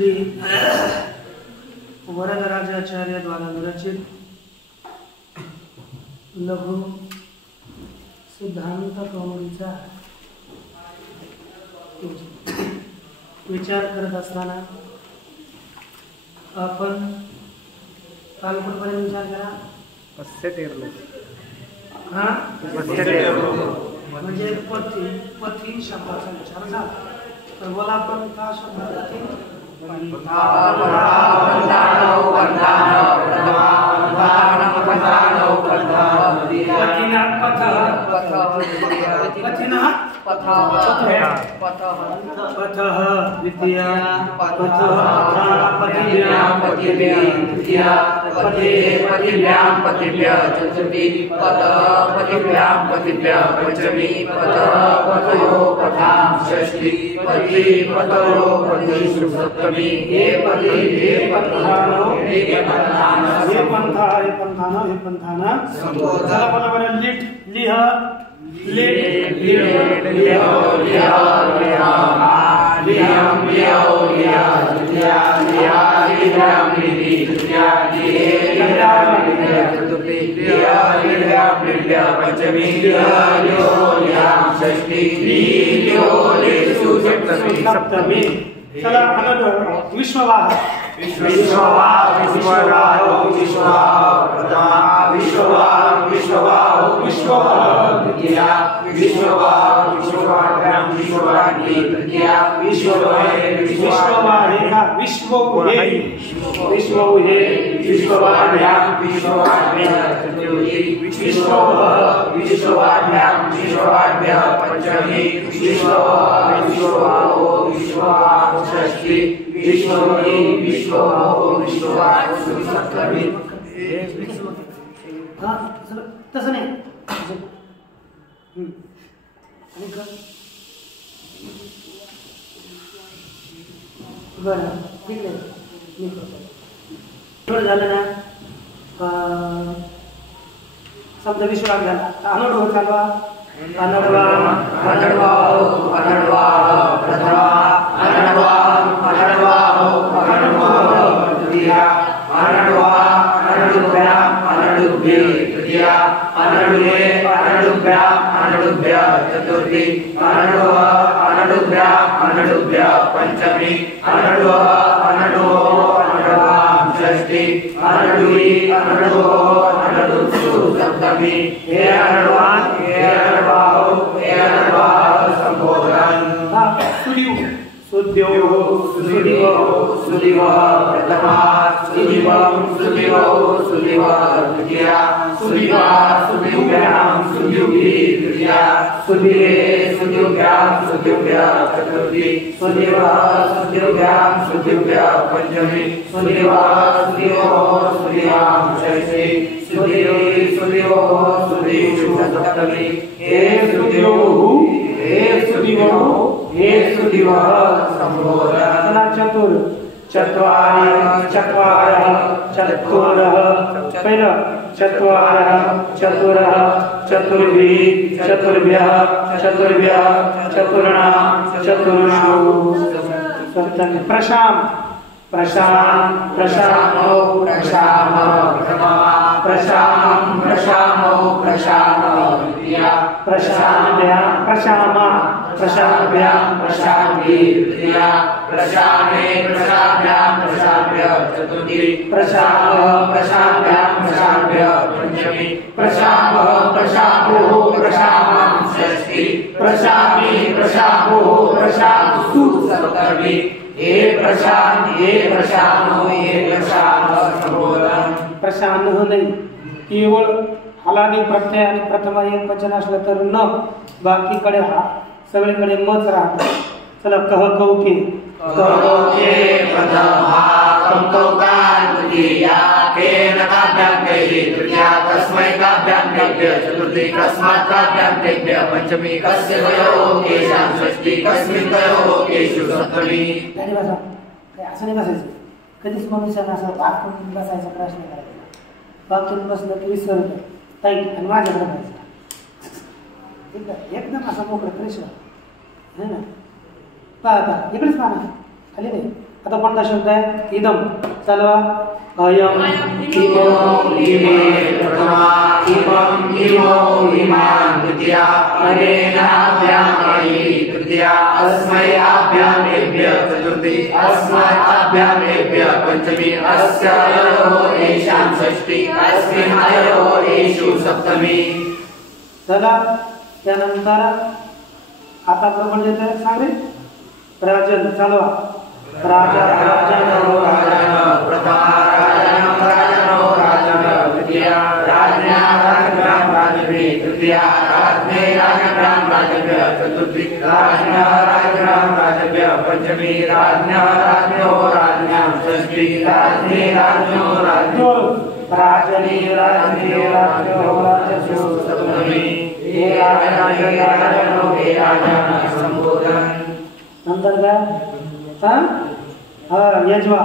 श्री वरदराजाचार्य द्वारा विरचित लघु सिद्धांत कौमुदीचा विचार करत असताना आपण काल कुठपर्यंत विचार करा म्हणजे पथी शब्दाचा विचार झाला तर बोला आपण का शब्द सप्तमी चला विश्ववाह तसं नाही बरं ठीक आहे थोडं झालं ना समजा विश्वास झाला अनोड चालवा अनडवा अनडवा अनडवा प्रथमा अनडवा अनडवा अनडवा द्वितीया अनडवा अनडुभ्या अनडुभ्ये तृतीया अनडुभे अनडुभ्या अनडुभ्य चतुर्थी अनडव अनडुभ्या अनडुभ्य पंचमी अनडव अनडो अनडवाम षष्ठी अनडुई अनडो अनडुसु सप्तमी हे अनडवान हे अनडवाओ हे अनडवाओ संबोधन सुद्यो सुदिव सुदिव प्रथमा सुदिवम सुदिव सुदिव द्वितीया सुदिवा सुदिव्याम सुदिवी तृतीया सुदिवे सुदिव्याम सुदिव्या चतुर्थी सुदिवा सुदिव्याम सुदिव्या पंचमी सुदिवा सुदिवो सुदिव्याम षष्ठी सुदिवी सुदिवो सुदिषु सप्तमी हे सुदिवो हे सुदिवो हे सुदिवः संबोधन चतुर चत्वारि चत्वारः चतुरः पहिलं चत्वारः चतुरः चतुर्भिः चतुर्भ्यः चतुर्भ्यः चतुर्णां चतुर्षु सप्तमी प्रशाम प्रशाम प्रशामो प्रशाम प्रथमा प्रशाम प्रशामो प्रशाम द्वितीया प्रशाम्या प्रशामा प्रशाम्या प्रशामी तृतीया प्रशामे प्रशाम्या प्रशाम्य चतुर्थी प्रशाम प्रशाम्या प्रशाम्य पंचमी प्रशाम प्रशामो प्रशामं षष्ठी प्रशामी प्रशामो प्रशामसु सप्तमी हे प्रशानो हे प्रशान संबोधन प्रशान नाही केवळ हलादी प्रत्यय आणि प्रथमा एक वचन असलं तर न बाकीकडे हा सगळीकडे मच राहतो चला कह कौके प्रथमा कंकौकान द्वितीया केन काभ्याम कैहि तृतीया कस्मै काभ्याम केभ्य चतुर्थी कस्मात् काभ्याम केभ्य पंचमी कस्य वयो केशां षष्ठी कस्मिन् वयो केषु सप्तमी काय असं नाही बसायचं कधीच मनुष्याला असं वाकून बसायचा प्रश्न करायचा वाकून बसलं की विसरतं ताई आणि माझ्याकडे बसायचं एकदम असा मोकळं फ्रेश है ना पाहता इकडेच पाहा खाली नाही आता कोणता शब्द आहे इदम चालवा अयम इमो इमे प्रथमा इमं इमो इमां द्वितीया अनेनाभ्याम् अयि तृतीया अस्मयाभ्याम् एभ्यः चतुर्थी अस्मदाभ्याम् एभ्यः पंचमी अस्यायोः एषां षष्ठी अस्मिन्नयोः एषु सप्तमी। चला त्यानंतर आता आपण देते सांग रे राजन चालवा राजा राजनो राजन प्रथमा राजनो राजन द्वितीया राज्ञा राज्ञां राज्ञे तृतीया राज्ञे राज्ञां राज्ञे चतुर्थी राज्ञा राज्ञां राज्ञे पंचमी राज्ञा राज्ञो राज्ञां षष्ठी राज्ञे राज्ञो राज्ञो राजनी राज्ञे राज्ञो राज्ञो सप्तमी हे राजनो हे राजन संबोधन। नंतर काय यजवा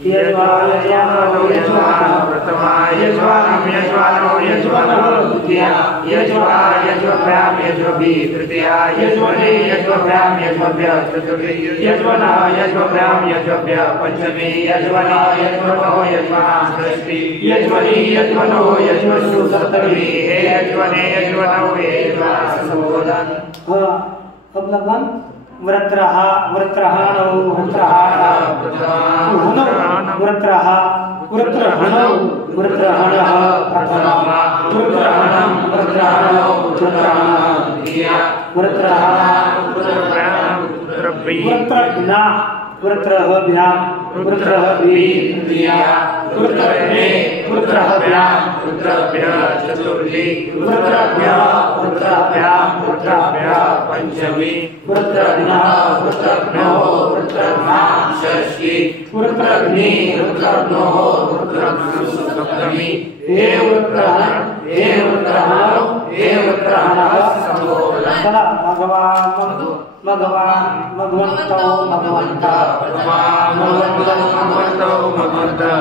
यजवा यजवानो यजमानो प्रथमा यजमानं यजमानो यजमानो द्वितीया यजवा यजवभ्यां यजवभि तृतीया यजवने यजवभ्यां यजवभ्यः चतुर्थी यजवना यजवभ्यां यजवभ्यः पंचमी यजवना यजवनो यजवनां षष्ठी यजवनी यजवनो यजवसु सप्तमी हे यजवने यजवनो हे यजवना संबोधन। आपला पण व्रत्रहा व्रत्रहाणौ व्रत्रहाणः व्रत्रहा व्रत्रहणौ व्रत्रहणः प्रथमा व्रत्रहणं व्रत्रहणौ व्रत्रहणः द्वितीया व्रत्रहा व्रत्रघ्ना व्रत्रहभ्यां व्रत्रहभि तृतीया व्रत्रघ्ने व्रत्रहभ्यां व्रत्रभ्यः चतुर्थी व्रत्रभ्यः व्रत्रभ्यां व्रत्रभ्यः पंचमी व्रत्रघ्नः व्रत्रघ्नो व्रत्रघ्नां षष्ठी व्रत्रघ्ने व्रत्रघ्नोः व्रत्रघ्नसु सप्तमी हे व्रत्रहण हे व्रत्रहणौ हे व्रत्रहणः संबोधन। चला भगवान भगवन्तौ भगवन्ता भगवन्तं भगवन्तौ भगवन्तः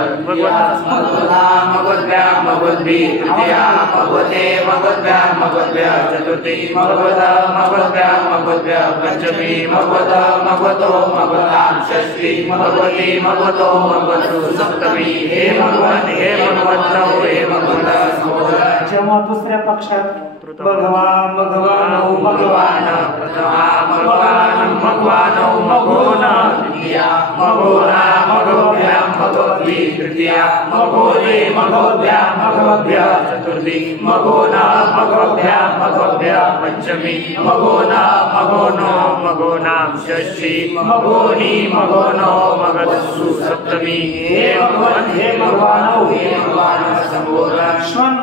भगवद्भ्यां भगवद्भिः तृतीया भगवते भगवद्भ्यां भगवद्भ्यः चतुर्थी भगवतः भगवद्भ्यां भगवद्भ्यः पंचमी भगवतः भगवतो भगवतां षष्ठी भगवती भगवतो भगवतु सप्तमी हे भगवन्तौ हे भगवन्तः संबोधन। जेव्हा दुसऱ्या पक्षात भगवान भगवानौ भगवान प्रथमा भगवानं भगवानौ मघोना द्वितीया मघोना मघोभ्यां भगवद्भिः तृतीया मघोने मघोभ्यां भगवद्भ्यः चतुर्थी मघोना मघोभ्यां भगवद्भ्यः पंचमी मघोना मघोनो मघोनां षष्ठी मघोनी मघोनो मघवत्सु सप्तमी हे भगवानौ हे भगवानः संबोधन। श्वन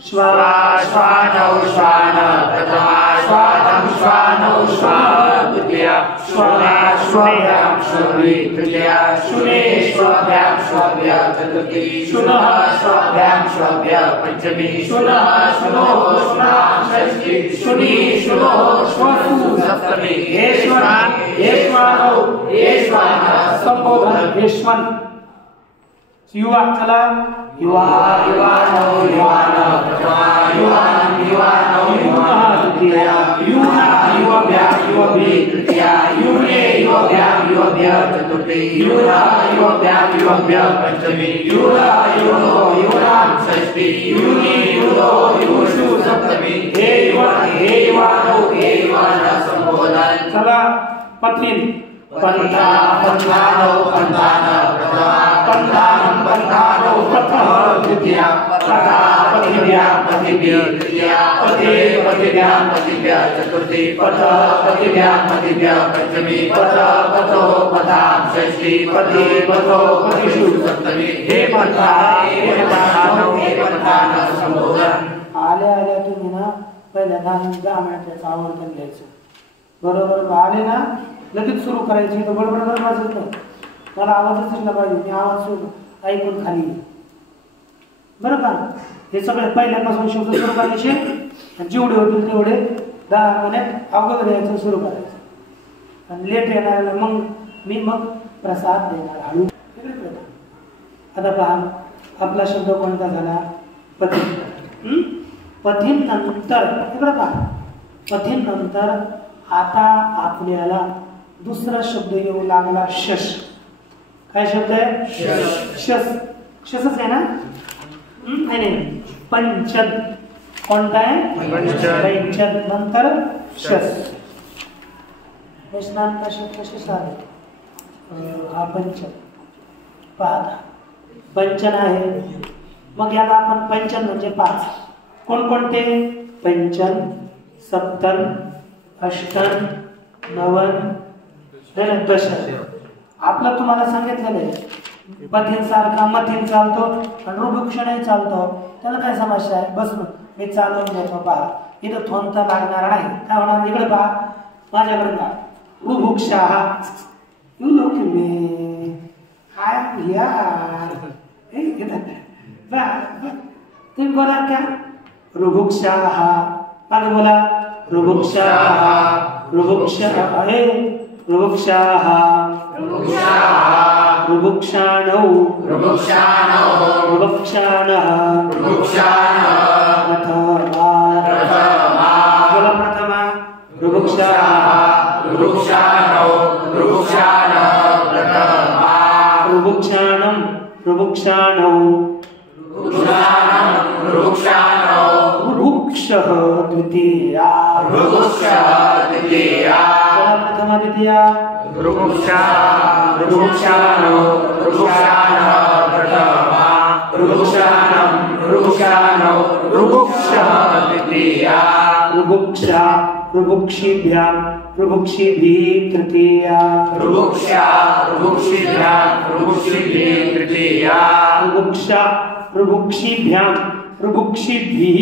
श्वानौ श्वान प्रथमा श्वानं श्वानौ श्वान द्वितीया श्वना श्वभ्यां श्वभि तृतीया शुने श्वभ्यां श्वभ्य चतुर्थी शुनः श्वभ्यां श्वभ्य पंचमी शुनः शुनोः शुनां षष्ठी शुनि शुनोः श्वसु सप्तमी हे श्वानौ हे श्वानः संबोधन। हे श्वन युवा चला युवा युवानौ युवान प्रथमा युवानं युवानौ युवानः द्वितीया युना युवभ्यां युवभि तृतीया युने युवभ्यां युवभ्यः चतुर्थी युना युवभ्यां युवभ्यः पंचमी युना युवनो युवनां षष्ठी युनि युवनो युवसु सप्तमी हे युवानौ हे युवानः संबोधन। चला पत्नीन पंथा पंथानौ पंथान प्रथमा पंथानं पंथानौ पथः द्वितीया पथा पथिभ्यां पथिभ्यः तृतीया पथे पथिभ्यां पथिभ्यः चतुर्थी पथः पथिभ्यां पथिभ्यः पंचमी पथः पथो पथां षष्ठी पथि पथो पथिषु सप्तमी हे पंथा हे पंथानौ हे पंथानः संबोधन। आल्या आल्या तुम्ही ना पहिल्या 10 मिनिटाचं आवर्तन घ्यायचं बरोबर आले ना लगेच सुरू करायची तर बरोबर वाजत नाही मला आवाजच दिसला पाहिजे मी आवाज सुरू ऐकून खाली बरं का हे सगळे पहिल्यापासून शब्द सुरू करायचे जेवढे होतील तेवढे 10 मिनिट अगोदर यायचं सुरू करायचं आणि लेट येणार मग प्रसाद देणार हळू आता पहा आपला शब्द कोणता झाला पथिन पथिन नंतर इकडे पहा पथिन नंतर आता आपल्याला दुसरा शब्द येऊ लागला शश काय शब्द आहे शस शसच आहे ना नाही पंचन कोणता आहे पंचन नंतर शस वैष्णांत शब्द शस आहे हा पंचन पाहता पंचन आहे मग याला आपण पंचन म्हणजे 5 कोणकोणते पंचन सप्तन अष्टन नवन दशन आपलं तुम्हाला सांगितलेलं आहे पथीन सारखा मथीन चालतो आणि रुभुक्षणही चालतो त्याला काय समस्या आहे बस मी चालवून घेतो पहा इथं थोंता लागणार नाही काय होणार इकडे पहा माझ्याकडे पहा रुभुक्षा यू लोक मी हाय यार तुम्ही बोला क्या रुभुक्षा मागे बोला रुभुक्षा रुभुक्षा आहे रुभुक्षा रुभुक्षाणौ रुभुक्षाणः प्रथमा रुभुक्षा रुभुक्षाणं रुभुक्षाणौ रुभुक्षः द्वितीया प्रथमा द्वितीया रुभुक्षा रुभुक्षाणौ रुभुक्षाणः प्रथमा रुभुक्षाणं रुभुक्षाणौ रुभुक्षः द्वितीया रुभुक्षा रुभुक्षिभ्यां रुभुक्षिभिः तृतीया रुभुक्षा रुभुक्षिभ्यां रुभुक्षिभिः तृतीया रुभुक्षा रुभुक्षिभ्यां रुभुक्षिभिः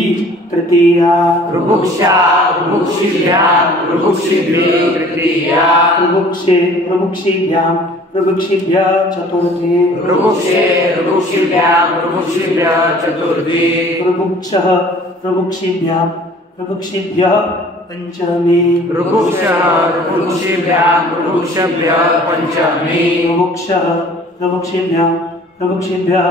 तृतीया रुभुक्षा रुभुक्षिभ्यां रुभुक्षिभिः तृतीया रुभुक्षे रुभुक्षिभ्यां रुभुक्षिभ्यः चतुर्थी रुभुक्षे रुभुक्षिभ्यां रुभुक्षिभ्यः चतुर्थी रुभुक्षः रुभुक्षिभ्यां रुभुक्षिभ्यः पंचमी रुभुक्षः रुभुक्षिभ्यां रुभुक्षिभ्यः पंचमी रुभुक्षः रुभुक्षिभ्यां रुभुक्षिभ्यः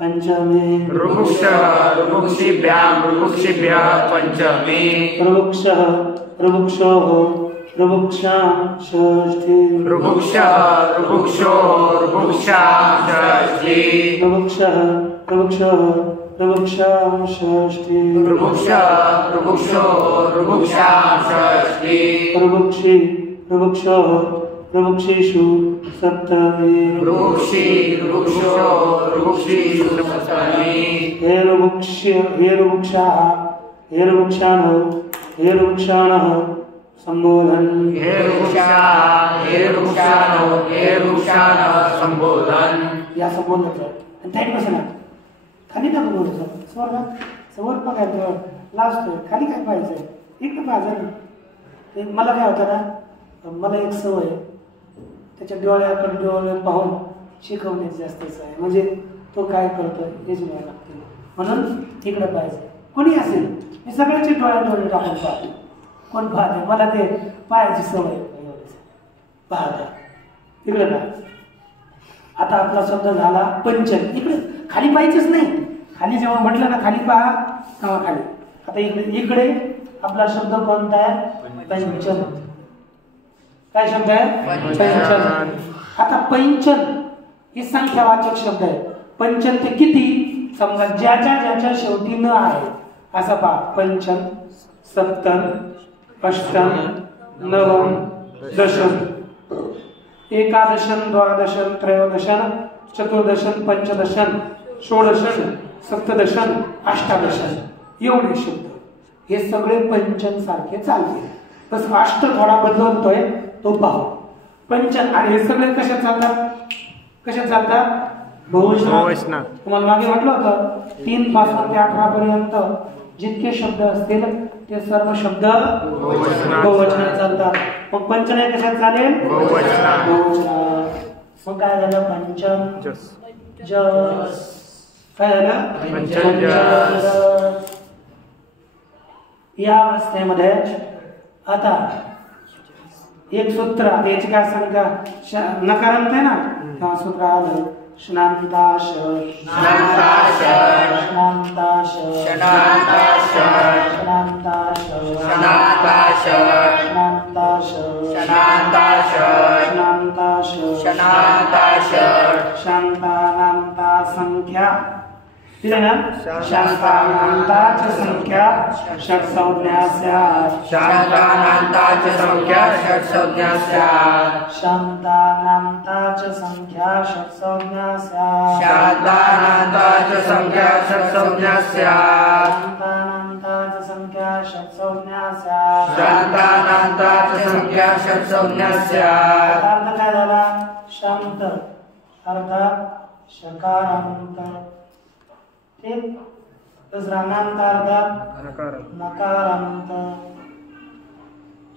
पंचमी रुभुक्षः रुभुक्षिभ्यां रुभुक्षिभ्यः पंचमी रुभुक्षः रुभुक्षोः रुभुक्षां षष्ठी रुभुक्षः रुभुक्षोः रुभुक्षां षष्ठी रुभुक्षः रुभुक्षोः रुभुक्षां षष्ठी रुभुक्षः रुभुक्षोः रुभुक्षां षष्ठी रुभुक्षि रुभुक्षोः रुभुक्षिषु सप्तमी रुभुक्षि रुभुक्षोः रुभुक्षिषु सप्तमी हे रुभुक्षाः हे रुभुक्षाणौ हे रुभुक्षाणः संबोधन हे रुभुक्षाः हे रुभुक्षाणौ हे रुभुक्षाणः संबोधन या संबोधनाचं टाइम कसं ना खाली का बोलतो समोर बघायचं लाजतोय खाली काय पाहिजे इकडे पाहिजे मला काय होतं ना मला एक सवय त्याच्या डोळ्याकडे डोळे पाहून शिकवण्याची जास्तच आहे म्हणजे तो काय करतोय हेच मला लागते म्हणून इकडे पाहिजे कोणी असेल मी सगळ्याचे डोळे टाकून पाहतो कोण पाहते मला ते पाहायची सवय पाहता इकडे पाहायचं आता आपला शब्द झाला पंचन इकडे खाली पाहायचंच नाही खाली जेव्हा म्हटलं ना खाली पहा तेव्हा खाली आता इकडे आपला शब्द कोणता आहे पंचन काय शब्द आहे पंचन आता पंचन ही संख्यावाचक शब्द आहे पंचन ते किती समजा ज्याच्या शेवटी न आहे असा पहा पंचन सप्तन अष्टम नवम दशम एकादशन द्वादशन त्रयोदशन चतुर्दशन पंचदशन षोडशन सप्तदशन अष्टादशन एवढे शब्द हे सगळे पंचन सारखे चालते तसं अष्ट थोडा बदलतोय तो पाहू पंचन आणि हे सगळे कशात चालतात बहुवचनात तुम्हाला मागे म्हटलं होतं 3 पासून ते 18 पर्यंत जितके शब्द असतील ते सर्व शब्द बहुवचनात चालतात मग पंचन हे कशात चालेल बहुवचनात मग काय झालं पंचम जस काय झालं पंचम जस या अवस्थेमध्ये आता एक सूत्र याची काय सांगा नकारांत आहे ना तेव्हा सूत्र आलं श्नांताश श्नांताश श्नांताश श्नांताश श्नांताश श्नांताश श्नांताश श्नांताश श्नांताश श्नांताश शांतानांता संख्या दिले ना शांतानांताच संख्या षट संज्ञा स्यात् शांतानांताच संख्या षट संज्ञा स्यात् शांतानांताच संख्या षट संज्ञा स्यात् शांतानांताच संख्या षट संज्ञा स्यात् शांतानांताच संख्या षट संज्ञा स्यात् शांतानांताच संख्या षट संज्ञा स्यात् अर्थ काय झाला शांत अर्थात शकारांत ठीक दुसरा नांत अर्थात नकारांत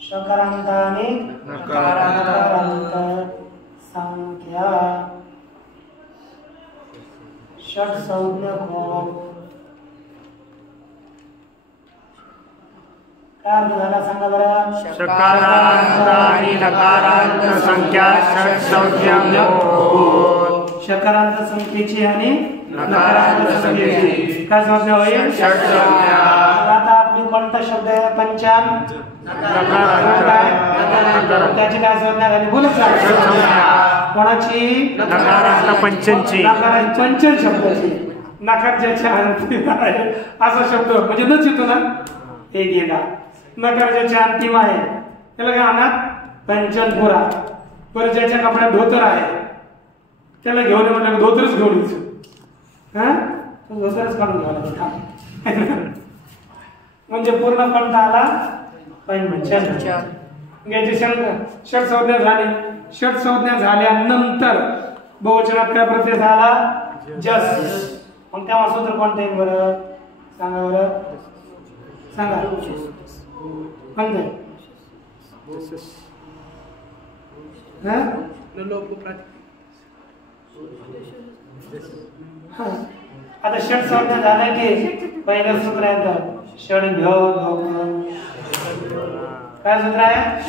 शकारांत आणि नकारांत संख्या षट संज्ञक काय अर्थ झाला सांगा बरं शकारांत आणि नकारांत संख्या षट संज्ञा होत शकारांत संख्येची आणि नकारांत संख्येची काय संज्ञा होईल षट संज्ञा आता आपली कोणता शब्द आहे पंचान त्याची काय संज्ञा झाली बोलत जा कोणाची नकारांत पंचनची नकारांत पंचन शब्दाची नकार ज्याच्या अंतिम आहे असा शब्द म्हणजे नच येतो ना हे गेला नकार ज्याच्या अंतिम आहे त्याला काय आणत पंचन पुरा पर ज्याच्या कपड्यात धोतर आहे त्याला घेऊन म्हटलं धोतरच घेऊन यायचं हा धोतरच काढून घ्यावं लागतं म्हणजे पूर्ण कोणता आला पंचन याची षट संज्ञा झाली षट संज्ञा झाल्यानंतर बहुवचनात काय प्रत्यय झाला जस मग तेव्हा सूत्र कोणतं आहे बरं सांगा बरं सांगा कोणतं आता षट संज्ञा झालं की पहिलं सूत्र आहे षड काय सूत्र आहे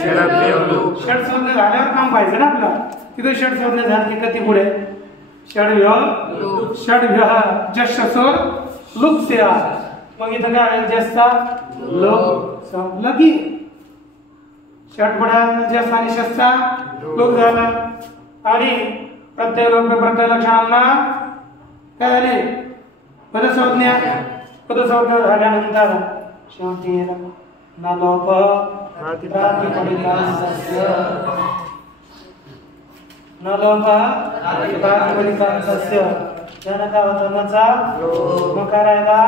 षट संज्ञा झाल्यावर काम पाहिजे ना आपला तिथे षट संज्ञा झाली की कधी पुढे षडभ्य जशसोर लुप्स्या मग इथं काय होईल जसचा लोक संपलं की षट पुढे जस आणि शसचा लोक झाला आणि प्रत्यय लोक प्रत्यय लक्षणांना काय झाले पदसंज्ञा झाल्यानंतर शेवटी न लोप प्रातिपदिकांसस्य न लोप प्रातिपदिकांसस्य त्यानं काय होतं नचा मकारायला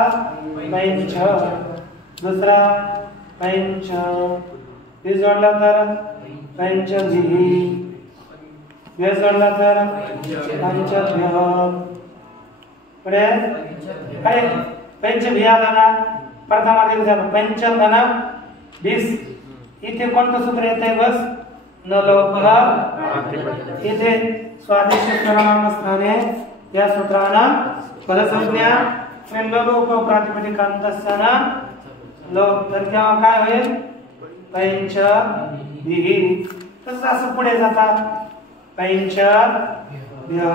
पैंच दुसरा पैंच हे जोडला तर पैंचभी हे जोडला तर पंचभ्य पुढे अरे पंचभी आला ना प्रथमाधिक झालं पंचम धन 20 इथे कोणतं सूत्र येतंय बस न लोपः इथे स्वादेश प्रमाण स्थाने या सूत्रानं पदसंज्ञा न लोप प्रातिपदिकांतस्य न लोप तर केव्हा काय होईल पैंच भिही तसं असं पुढे जातात पैंच भ्य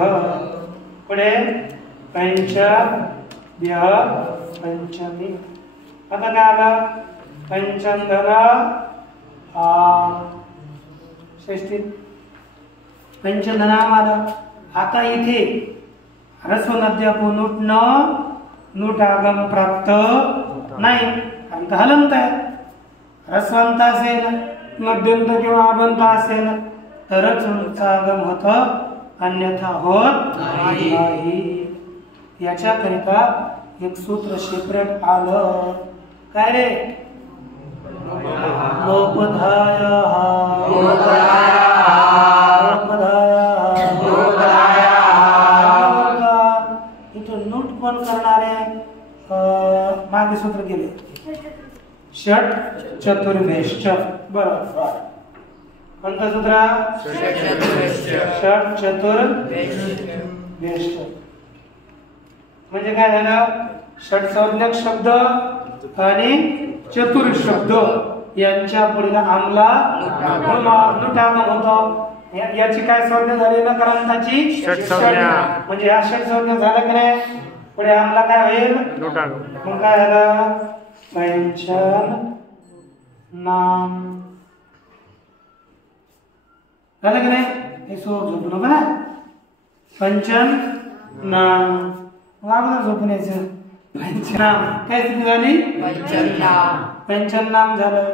पुढे पंच भ्य पंचमी आता काय आलं पंचंधन षष्टीत पंचधनाम आलं आता इथे ह्रस्वनाद्यापो नुट न नुट आगम प्राप्त नाही कारण हलंत आहे ह्रस्वंत असेल मध्यंत किंवा आगंत असेल तरच नुटचा आगम होत अन्यथा होत नाही याच्याकरिता एक सूत्र सेपरेट आलं काय रे लोपधाय इथं नूट कोण करणारे मागे सूत्र गेले षट चतुर्वेश्च बरोबर कोणतं सूत्र षट चतुर्वेश्च म्हणजे काय झालं षट संज्ञक शब्द आणि चतुर शब्द यांच्या पुढे आमला नुटागम होतो याची काय संज्ञा झाली ना करांताची षट संज्ञा म्हणजे या षट संज्ञा झालं की नाही पुढे आमला काय होईल नुटागम मग काय झालं पंचन नाम झालं की नाही हे सोड झोपू नका ना पंचन नाम अगोदर झोपून यायचं पंचनाम काय स्थिती झाली पंचनाम झालं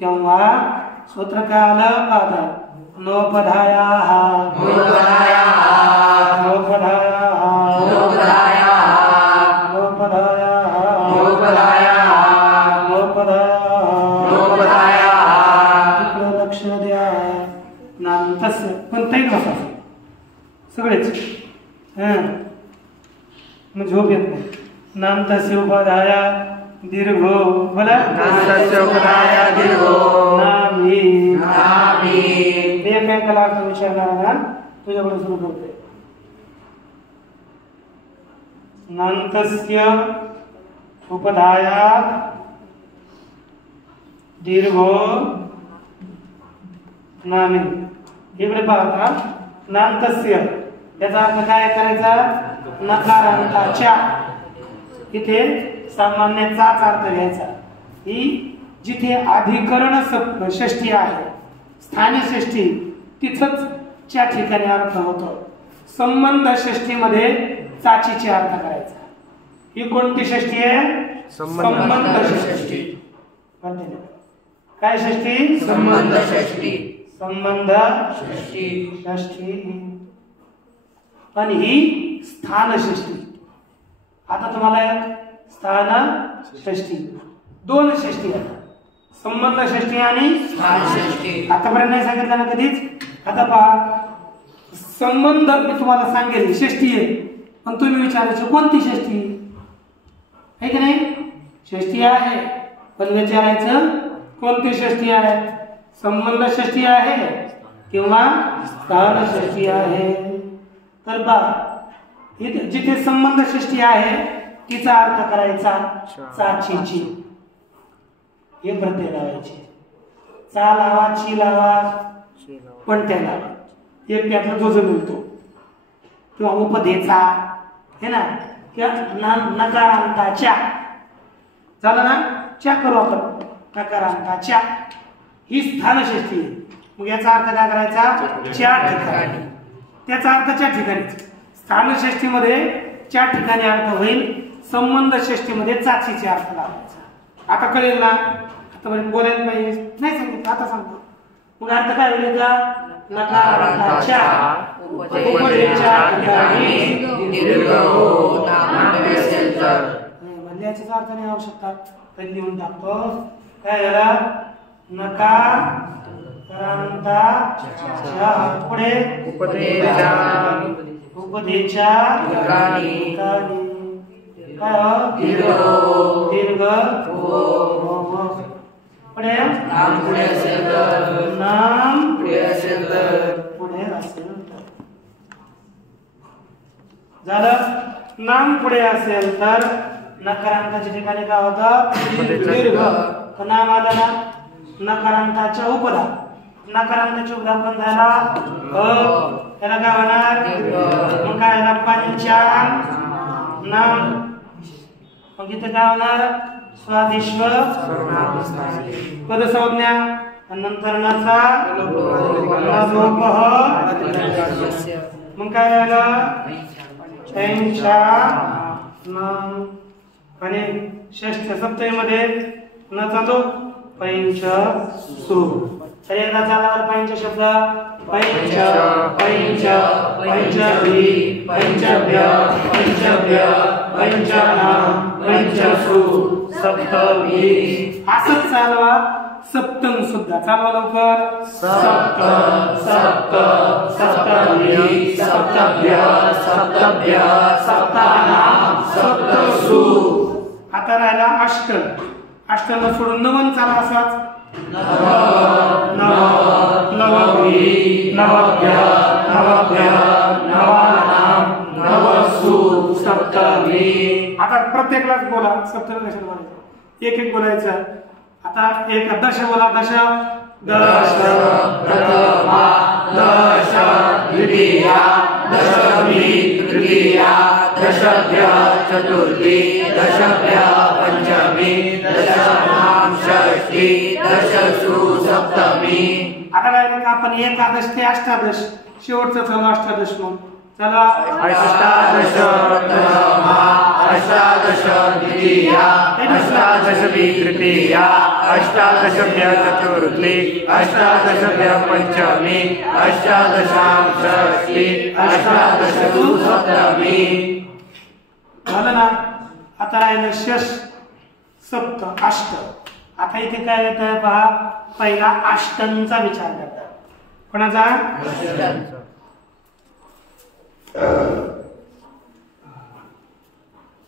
तेव्हा सूत्र काय आलं पाहता नोपधाया नोपधाया लक्ष द्या नाम तस कोणताही बसा सगळेच मग झोप येत नाही नाम तस्य उपधाया दीर्घो बोला तस्य उपधाया दीर्घो नामी एकमेकाला अर्थ विचारणार ना तुझ्याकडे सुरू करते नान्तस्य उपधाया दीर्घो नामी इकडे पाहता नान्तस्य याचा अर्थ काय करायचा नकारांताच्या इथे सामान्य चाच अर्थ घ्यायचा ही जिथे अधिकरण षष्ठी आहे स्थानिक षष्ठी तिथंच च्या ठिकाणी अर्थ होतो संबंध षष्ठीमध्ये चाचीचे अर्थ करायचा ही कोणती षष्ठी आहे संबंध षष्ठी काय षष्ठी संबंध षष्ठी संबंध षष्ठी आणि ही स्थान षष्ठी आता तुम्हाला स्थान षष्ठी दोन षष्ठी आहेत संबंध षष्ठी आणि स्थान षष्ठी आतापर्यंत नाही सांगितलं ना कधीच आता पहा संबंध मी तुम्हाला सांगेल षष्ठी आहे पण तुम्ही विचारायचं कोणती षष्ठी आहे की नाही षष्ठी आहे पण विचारायचं कोणती षष्ठी आहे संबंध षष्ठी आहे किंवा स्थान षष्ठी आहे तर पहा जिथे संबंध षष्ठी आहे तिचा अर्थ करायचा चाचीची हे प्रत्यय लावायचे चा लावा ची लावा पण त्या लावा एक त्यातला जो मिळतो किंवा उपदेचा हे ना किंवा नकारांताच्या झालं ना च्या करू आपण नकारांताच्या ही स्थानषष्ठी आहे मग याचा अर्थ काय करायचा च्या ठिकाणी त्याचा अर्थ च्या ठिकाणी स्थानषष्ठी मध्ये च्या ठिकाणी अर्थ होईल संबंध षष्ठी मध्ये चाचीचे अर्थ लावायचा आता कळेल ना आतापर्यंत बोलायला पाहिजे नाही सांगितलं आता सांगतो मग अर्थ काय होईल का नकारांताच्या उपदेच्या ठिकाणी दीर्घ हो नाम असेल तर म्हणल्याचा अर्थ नाही आवश्यकता तर लिहून टाकतो काय झाला नकारांताच्या पुढे उपदेच्या ठिकाणी काय दीर्घ पुढे नाम पुढे असेल तर नाम पुढे असेल तर पुढे असेल तर झालं नाम पुढे असेल तर नकारांताच्या ठिकाणी काय होतं दीर्घ तर नाम आलं ना नकारांताच्या उपधा नकारांताच्या उपधा पण झाला त्याला काय होणार मग काय झाला पंचान नाम मग इथे काय होणार स्वादिश्व पदसंज्ञा नंतर नचा मग काय झालं त्यांच्या आणि षष्ठ सप्तमीमध्ये नचा तो पैंच सु तर एकदा झाल्यावर पैंच शब्द पैंच पैंच पैंचवी पैंचभ्य पंचभ्य पंचनाम पंचसु सप्तमी असंच चालवा सप्तम सुद्धा चालवा लवकर सप्त सप्त सप्तमी सप्तभ्य सप्तभ्य सप्तानाम सप्तसु आता राहिला अष्ट अष्टांना सोडून नवन चाला असाच नववी नवभ्य नवभ्य नवानाम नवसु सप्तमी आता प्रत्येकलाच बोला सप्तमी कशाला बोलायचं एक एक बोलायचं आता एक दश बोला दश दश प्रथमा दश द्वितीया दशमी तृतीया दशभ्य चतुर्थी दशभ्य पंचमी दशनाम षष्ठी दशसु सप्तमी आता काय आपण एकादश ते अष्टादश शेवटचं चालू अष्टादश मग चला अष्टादश प्रथमा अष्टादश द्वितीया अष्टादशमी तृतीया अष्टादशम्य चतुर्थी अष्टादशम्य पंचमी अष्टादशां षष्ठी अष्टादशतु सप्तमी. झालं ना. आता राहिलं षष्ठ सप्त अष्ट. आता इथे काय येत आहे पहा, पहिला अष्टांचा विचार करतात. कोणाचा?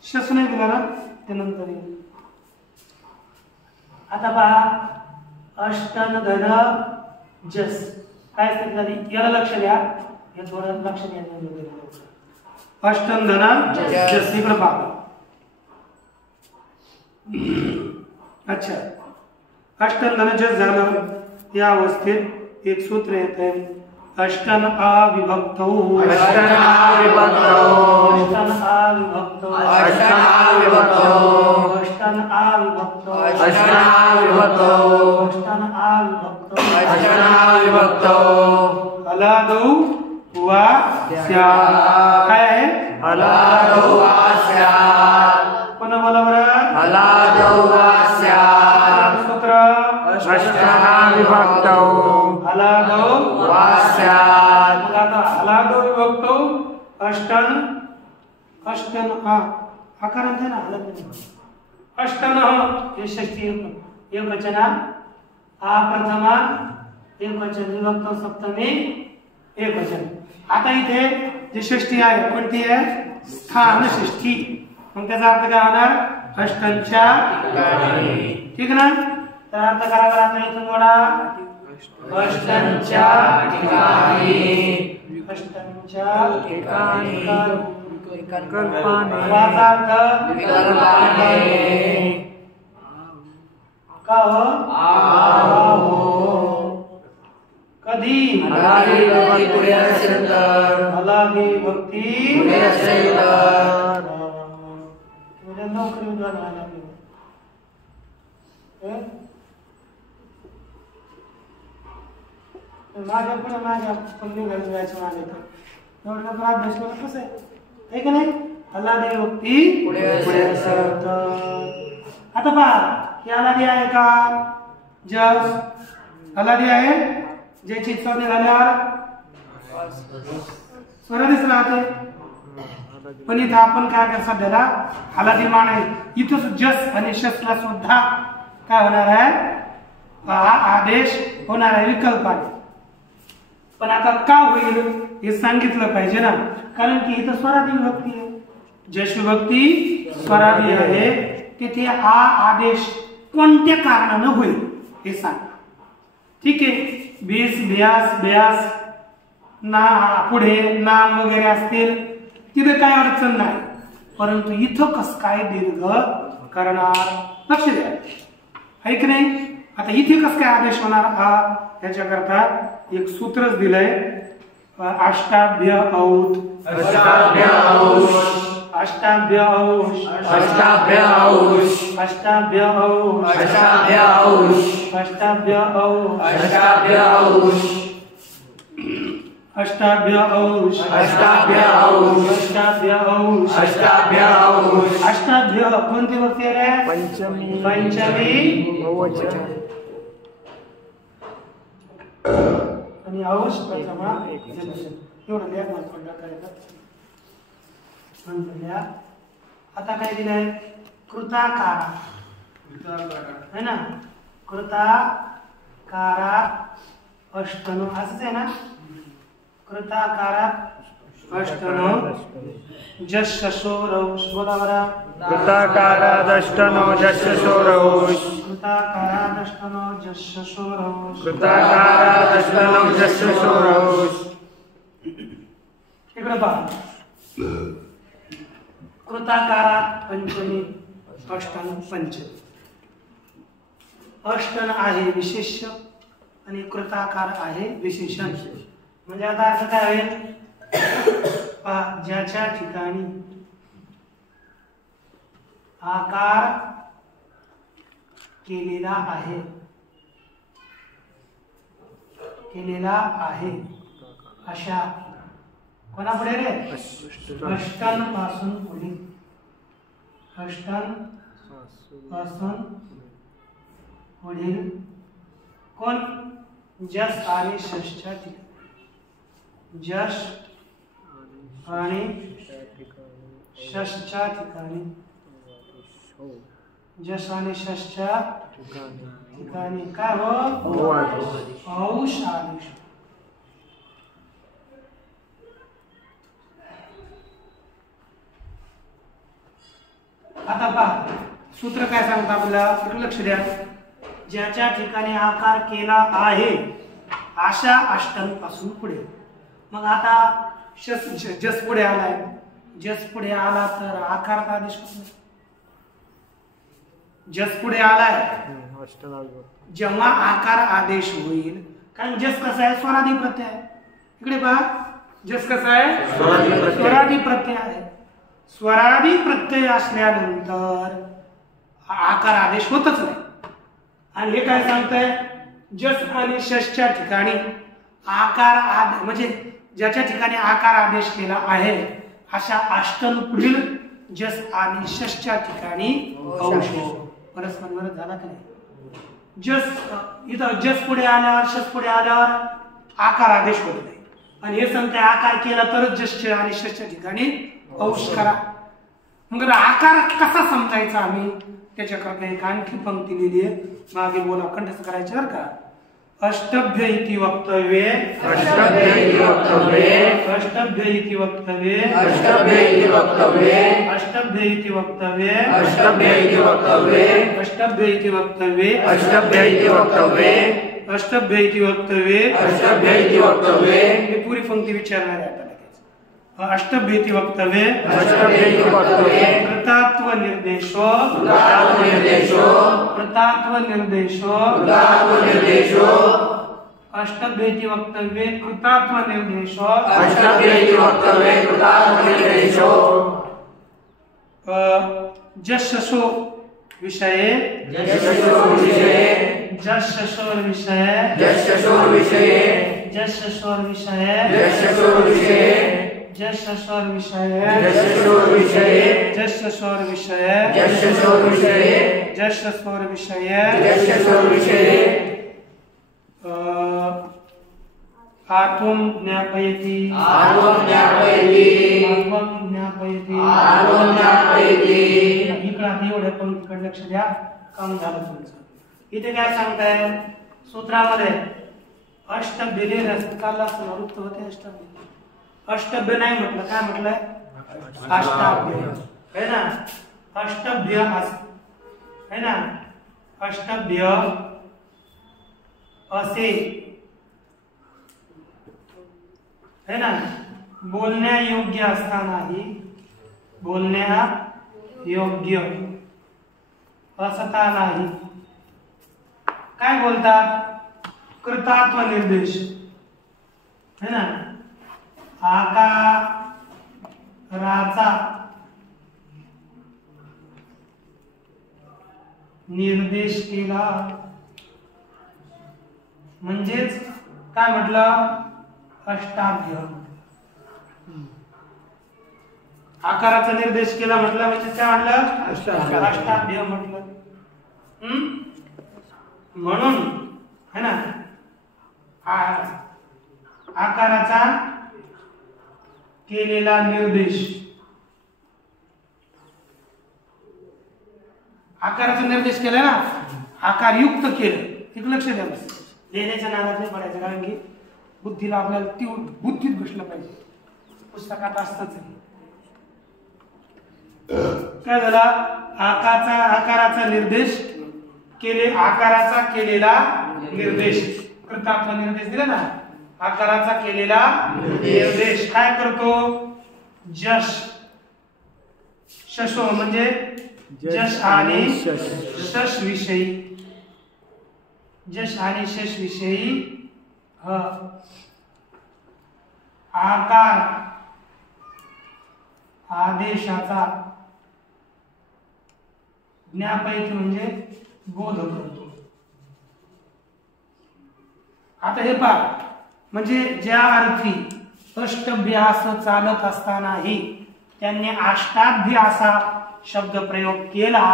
शस नाही दिला ना, ते नंतर येईल. आता पहा अष्टन धन जस काय असते झाली, याला लक्ष द्या, हे थोडं लक्ष द्यायचं. अष्टन धन जस इकडे पहा. अच्छा, अष्टन धन जस झालं, या अवस्थेत एक सूत्र येते, अष्टन अविभक्तौ. अष्टन अविभक्तौ. अष्टन अविभक्तौ. अष्टन अविभक्तौ. अष्टन अविभक्तौ. अष्टन अविभक्तौ. अष्टन अविभक्तौ. अष्टन अविभक्तौ. अलादौ वा स्यात्. काय आहे? अलादौ वा स्यात्. पुन्हा बोला बरं. अलादौ वा स्यात्. सूत्र अष्टन अविभक्तौ. अलादौ वा स्यात्. मग आता अलादौ विभक्तौ अष्टन. अष्टन आकारांत आहे ना, हलत नाही. अष्टन हे षष्ठी एक वचना, आ प्रथमा एक वचन, विभक्त सप्तमी एक वचन. आता इथे जी षष्ठी आहे कोणती आहे? स्थान षष्ठी. मग त्याचा अर्थ काय होणार? अष्टांच्या ठिकाणी. ठीक ना. तर अर्थ करा बरं. आता इथून जोडा अष्टांच्या ठिकाणी. अष्टांच्या ठिकाणी. विकल्पाने. वाचा अर्थ विकल्पाने. का हो? आहो. कधी? अलादी विभक्ती पुढे असेल तर. अलादी भक्ती पुढे असेल तर. तुझ्या नोकरी उद्या माझ्या पुढे माझ्या पल्ली घालून जायचं माझ्या तर एवढं लवकर अभ्यास करणं कसं आहे का नाही? अलादी भक्ती पुढे असेल तर. आता पहा, ही अलादी आहे का? जस अलादी आहे, ज्याची स्वर झाल्यावर स्वराधीच राहते. पण इथं आपण काय करतो सध्याला अलादी मान आहे. इथं जस आणि शसला सुद्धा काय होणार आहे? आदेश होणार आहे विकल्पाने. पण आता का होईल हे सांगितलं पाहिजे ना, कारण की इथं स्वरादी विभक्ती आहे. जश विभक्ती स्वरादी आहे, तिथे हा आदेश कोणत्या कारणानं होईल हे सांग. ठीक आहे. बीस ब्यास ब्यास ना पुढे नाम वगैरे असतील तिथे काय अडचण नाही, परंतु इथं कस काय दीर्घ करणार? लक्ष द्या, ऐक नाही. आता इथे कस काय आदेश होणार? याच्याकरता एक सूत्रच दिलंय, अष्टाभ्य औत. अष्टाभ्य औष. अष्टाभ्य औष. अष्टाभ्य औष. अष्टाभ्य औष. अष्टाभ्य औष. अष्टाभ्य औष. अष्टाभ्य औष. अष्टाभ्य औष. अष्टाभ्य औष. अष्टाभ्य औष. अष्टाभ्य औष. अष्टाभ्य कोणती वक्ती आहे? पंचमी. पंचमी बहुवचन. आणि औष प्रथमा एवढं लिहा मला करायचं. आता काय दिलंय? कृताकारा है ना. कृताकारा अष्टनो असंच आहे ना. कृताकारा अष्टनो जशोरौष. बोला बरं. कृताकारादष्टनो जशोरौष. कृताकारादष्टनो जशोरौष. कृताकारादष्टनो जशोरौष. इकडे पहा. कृताकारा पंचमी अष्टन पंचमी. अष्टन आहे विशेष्य आणि कृताकार आहे विशेषण. म्हणजे आता असं काय होईल? ज्याच्या ठिकाणी आकार केलेला आहे अशा कोणापुढे रे? अष्टन पासून पुढे. अष्टन पासून पुढील कोण? जस आणि शसच्या ठिकाणी. जस आणि शसच्या ठिकाणी. जस आणि शसच्या ठिकाणी काय हो? औष आदेश. आता पहा सूत्र काय सांगतं आपल्याला, लक्ष द्या. ज्याच्या ठिकाणी आकार केला आहे अशा अष्टांपासून पुढे. मग आता जस पुढे आलाय, जस पुढे आला तर आकाराचा आदेश होतो. जस पुढे आलाय जेव्हा आकार आदेश होईल, कारण जस कसा आहे? स्वरादी प्रत्यय आहे. इकडे पहा, जस कसा आहे? स्वरादी प्रत्यय आहे. स्वरादी प्रत्यय असल्यानंतर आकार आदेश होतच नाही. आणि हे काय सांगताय? जस आणि शसच्या ठिकाणी आकार म्हणजे ज्याच्या ठिकाणी आकार आदेश केला आहे अशा अष्टन पुढील जस आणि शसच्या ठिकाणी औष. परस्पर विरोध झाला की नाही? जस इथं जस पुढे आल्यावर शस पुढे आल्यावर आकार आदेश होत नाही. आणि हे सांगताय आकार केला तरच जसच्या आणि शसच्या ठिकाणी औष करा. मग आकार कसा समजायचा आम्ही? त्याच्याकरता एक आणखी पंक्ती लिहिली आहे, मागे बोला कंठस्थ करायचे बरं का. अष्टभ्य इति वक्तव्ये. अष्टभ्य इति वक्तव्ये. अष्टभ्य इति वक्तव्ये. अष्टभ्य इति वक्तव्ये. अष्टभ्य इति वक्तव्ये. अष्टभ्य इति वक्तव्ये. अष्टभ्य इति वक्तव्ये. अष्टभ्य इति वक्तव्ये. अष्टभ्य इति वक्तव्ये. अष्टभ्य इति वक्तव्ये. हे पूरी पंक्ती विचारणार आहे. अष्टभ्य इति वक्तव्ये. अष्टभ्य इति वक्तव्ये. कृतात्व निर्देशो. कृतात्व निर्देशो. कृतात्व निर्देशो. कृतात्व निर्देशो. अष्टभ्य इति वक्तव्ये कृतात्व निर्देशो. अष्टभ्य इति वक्तव्ये कृतात्व निर्देशो. जसशो विषये. जसशो विषये. जसशो विषये. जसशो विषये. जसशो विषये. जसशो विषये. जसशो विषये. जसशो विषये. जसशो विषये. जसशो विषये. जसशो विषये. जसशो विषये. आत्वं ज्ञापयति. आत्वं ज्ञापयति. आत्वं ज्ञापयति. आत्वं ज्ञापयति. इकडे आधी एवढ्या पंक्तीकडे लक्ष द्या, काम झालं तुमचं. इथे काय सांगताय सूत्रामध्ये? अष्टभ्य लिहिलं चाललं असतं, वृत्त होते अष्टभ्य. अष्टभ्य नाही म्हटलं, काय म्हटलंय? अष्टाभ्य है ना. अष्टभ्य है ना. अष्टभ्य असे है ना. बोलण्या योग्य असतानाही बोलण्या योग्य असतानाही काय बोलतात? कृतात्व निर्देश है ना. आकाराचा निर्देश केला म्हणजेच काय म्हटलं? अष्टाभ्य. आकाराचा निर्देश केला म्हटलं म्हणजे काय म्हटलं? अष्टाभ्य म्हटलं. म्हणून है ना आकाराचा केलेला निर्देश. आकाराचा निर्देश केला ना, आकार युक्त केलं. तिकडे लक्ष द्या, लिहिण्याच्या नादात नाही पडायचं, कारण की बुद्धीला आपल्याला ती बुद्धीत बसलं पाहिजे. पुस्तकात असतच काय झाला? आकाराचा निर्देश केले. आकाराचा केलेला निर्देश कृतात्व निर्देश दिला ना. आकाराचा केलेला निर्देश काय करतो? जश शशो म्हणजे जश आणि शश विषयी. जश आणि शश विषयी आकार आदेशाचा ज्ञापयती म्हणजे बोध करतो. आता हे पहा, म्हणजे ज्या अर्थी अष्टभ्यास चालत असतानाही त्यांनी अष्टाभ्यासा शब्द प्रयोग केला,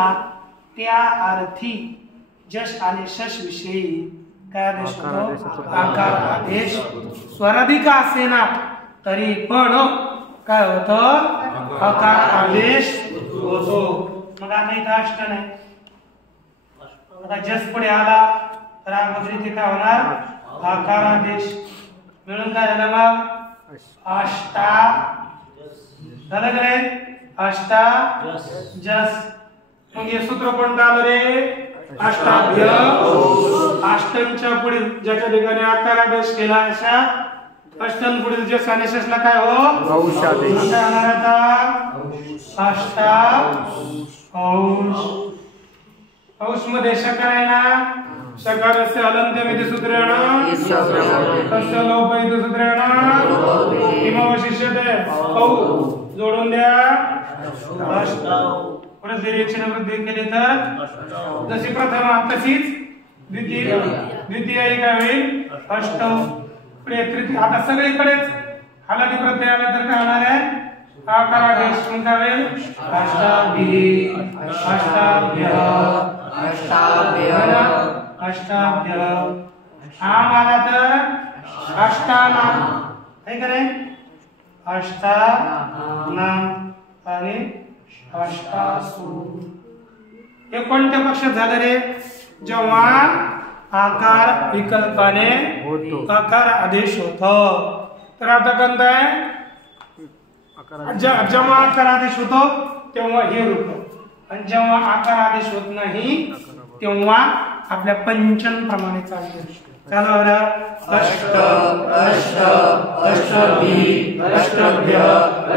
त्या अर्थी जश आणि शश विषयी काय आदेश होतो? आकार आदेश. स्वराधिक असेना तरी पण काय होतं? आकार आदेश होतो. मग आता इथं अष्ट नाही, आता जस पुढे आला तर अगोदर इथे काय होणार? आकार आदेश. मिळून काय झालं मग? अष्टा झालं का रे? अष्टा जस. मग हे सूत्र कोणतं आलं रे? अष्टाभ्य. अष्टांच्या पुढील ज्याच्या ठिकाणी आकार आदेश केला अशा अष्टां पुढील जस आणि शसला काय हो? औष आदेश. अष्टा औष. औष मध्ये शकार आहे ना, शकारस्य अलंत्यमिति सूत्रेण तस्य लोपयिति सूत्रेण किमवशिष्यते? औ जोडून द्या. परत डिरेक्शन वृद्धी केली तर जशी प्रथम तशीच द्वितीय काय होईल? अष्टम. पुढे तृतीय. आता सगळीकडेच हलादी प्रत्यय आला तर काय होणार आहे? आकार आदेश. मग काय होईल? अष्टाभि अष्टाभ्य अष्टाभ्य. आम आला तर अष्टानाम आहे का नाही? अष्टानाम आणि अष्टासु. हे कोणत्या पक्षात झालं रे? जेव्हा आकार विकल्पाने आकार आदेश होतो. तर आता कोणतं आहे? जेव्हा आकार आदेश होतो तेव्हा हे रूप, आणि जेव्हा आकार आदेश होत नाही तेव्हा आपल्या पंचन प्रमाणे चालते. चला बरं. अष्ट अष्ट अष्टभि अष्टभ्य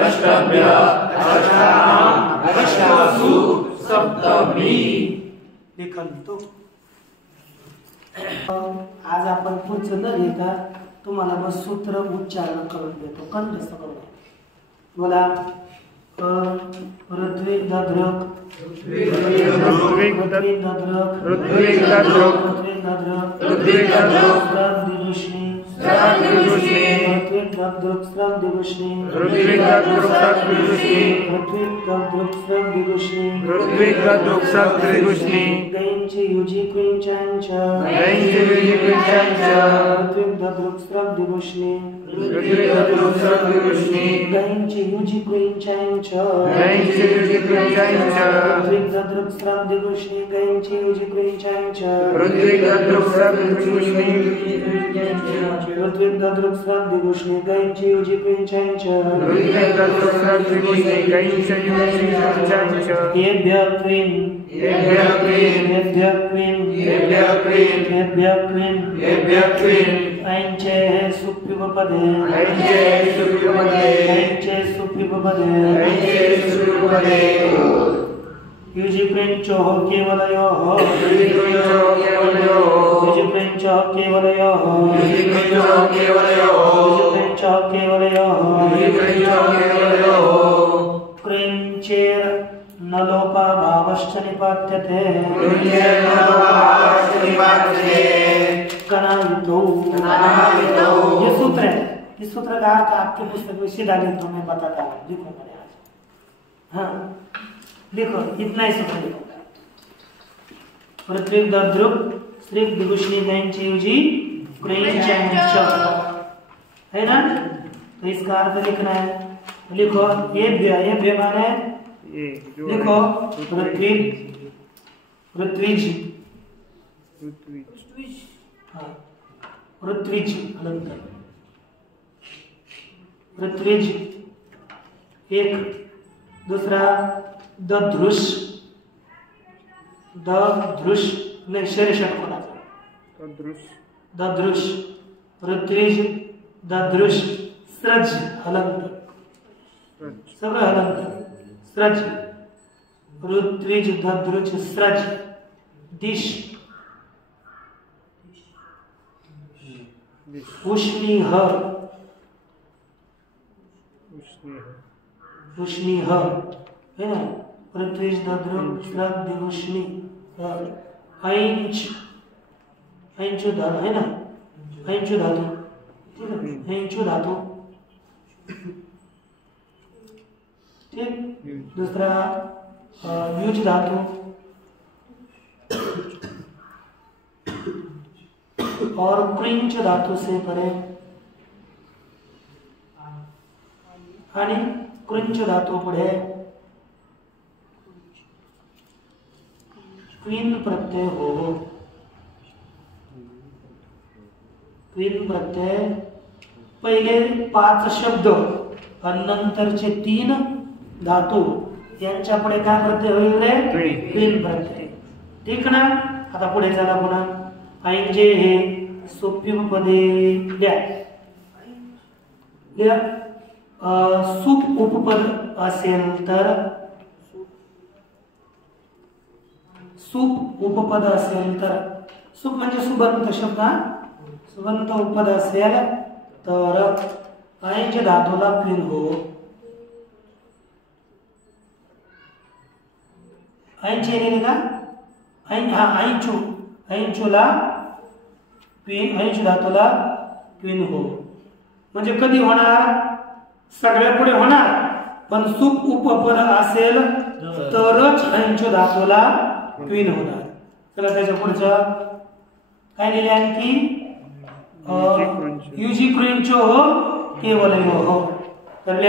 अष्टभ्य अष्टानाम अष्टासु सप्तमी. लेखन तो आज आपण पुढचं न घेता तुम्हाला बस सूत्र उच्चारण करून देतो, कंठस्थ करून. बोला. ऋत्विक दद्रक ऋत्विक दद्रक ऋत्विक दद्रक ऋत्विक दद्रक स्रब दिवुष्णी ऋत्विक दद्रक स्रब दिवुष्णी ऋत्विक दद्रक स्रब दिवुष्णी ऋत्विक दद्रक स्रब दिवुष्णी ऋत्विक दद्रक स्रब दिवुष्णी गैंची युजी क्विंचांच गैंची युजी क्विंचांच ऋत्विक दद्रक स्रब दिवुष्णी ऋत्विक दद्रक स्रब दिवुष्णी गैंची युजी क्विंचांच गैंची युजी क्विंचांच ऋत्विक दद्रक स्रब दिवुष्णी गैंची युजी क्विंचांच ऋत्विक दद्रक स्रब दिवुष्णी ऋत्विक दद्रक स्रब दिवुष्णी गैंची युजी क्विंचांच ऋत्विक दद्रक स्रब दिवुष्णी गैंची युजी क्विंचांच येभ्य क्विं येभ्य क्विं येभ्य क्विं येभ्य क्विं येभ्य क्विं येभ्य क्विं ऐंचे सुप्युपपदे ऐंचे सुप्युपपदे ऐंचे सुप्युपपदे ऐंचे सुप्युपपदे युजी क्विंचोः केवलयोः युजी क्विंचोः केवलयोः युजी क्विंचोः केवलयोः युजी क्विंचोः केवलयोः युजी क्विंचोः केवलयोः युजी क्विंचोः केवलयोः क्रिंचेर न लोपाभावश्च निपात्यते क्रिंचेर न लोपाभावश्च निपात्यते कनावितो कनावितो. ये सूत्र है. इस सूत्र का अर्थ आपके पुस्तक में सीधा लिख दो, मैं बताता हूँ. लिखो मैंने आज. हाँ लिखो, इतना ही सूत्र लिखो. ऋत्विक दद्रुक स्त्रीक दिवुष्णी गैंची युजी क्रिंचांच है ना. तो इसका अर्थ लिखना है. लिखो. ये माने लिखो. ऋत्विक ऋत्विज ऋत्विज ऋत्विज एक. दूसरा दध्रुष नहीं शेरषट कोणाचा दध्रुष ऋत्विज दध्रुष स्रज हलंत सगळं हलंत स्रज ऋत्विज दध्रुज स्रज दिश उष्णीह उष्णीह है ना. ऋत्विज दद्रुक स्रग दिवुष्णी ऐंच ऐंचु धातु है ना. ऐंचु धातु ठीक है. ऐंचु धातु ठीक। दूसरा युज धातु और क्रिंच धातु से परे आणि क्रिंच धातु पुढे क्वीन प्रत्यय हो। क्वीन प्रत्यय पहिले 5 शब्द आणि नंतरचे 3 धातू यांच्या पुढे काय प्रत्यय होईल रे? क्वीन प्रत्यय। ठीक ना। आता पुढे चला पुन्हा ऐंजे हे सुप्युपपदे द्या। सुप उपपद असेल तर सुप उपपद असेल तर सुप म्हणजे सुबंत शब्द। सुबंत उपपद असेल तर ऐंज धातूला क्वीन हो। ऐंच येईल का? ऐंचू ऐंचूला क्वीन, ऐंच धातूला क्वीन हो। म्हणजे कधी होणार? सगळ्या पुढे होणार, पण सुप उपपद असेल तरच ऐंच धातूला क्वीन होणार। चला त्याच्या पुढचं काय लिहिले आणखी? युजी क्रिंचो हो केवल हो। तर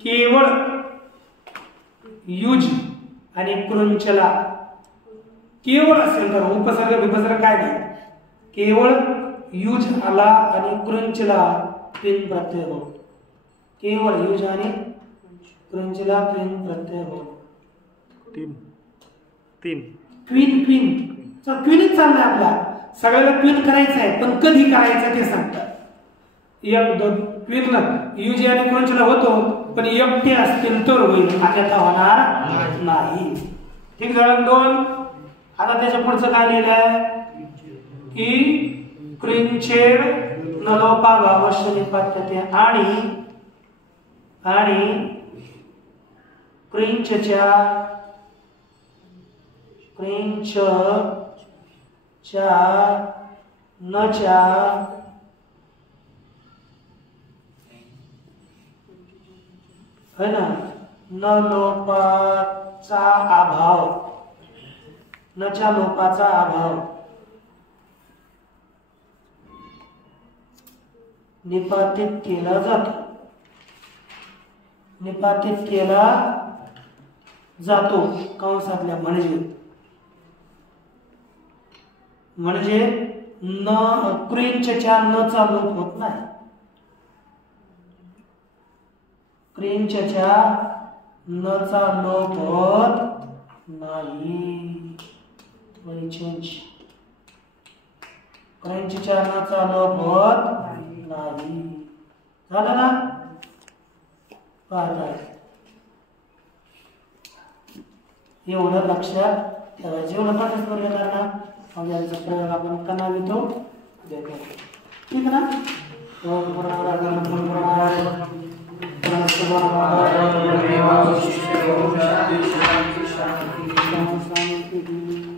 केवळ युज आणि क्रुंचला केवळ असेल तर उपसर्ग विपसर्ग काय नाही, केवळ युज आला आणि क्रुंचला क्वीन प्रत्यय हो। केवळ युज आणि क्रुंचला क्वीन प्रत्यय हो। क्वीन क्वीनच चाललाय आपला, सगळ्याला क्वीन करायचं आहे, पण कधी करायचं ते सांगतात। एक दोन क्वीनला युज आणि क्रुंचला होतो, पण एकटे असतील तर होईल, अन्यथा होणार नाही। ठीक झालं 2। आता त्याच्या पुढचं काय लिहिलंय की क्रिंचेड नलोपा भावश्य निपात्यते आणि क्रिंचच्या नच्या है ना न लोपाचा अभाव, नच्या लोपाचा अभाव निपातित केला जातो, निपातित केला जातो कंसातल्या। म्हणजे न क्रिंचच्या नचा लोप होत नाही, क्रिंचच्या नचा लोप होत नाही। क्रिंचच्या नचा लोप होत नाही। झालं ना? पाहता एवढं लक्षात ठेवायचं। एवढं पाठच करून येणार ना, मग याचा प्रयोग आपण कणावितो देतो। ठीक ना? शांती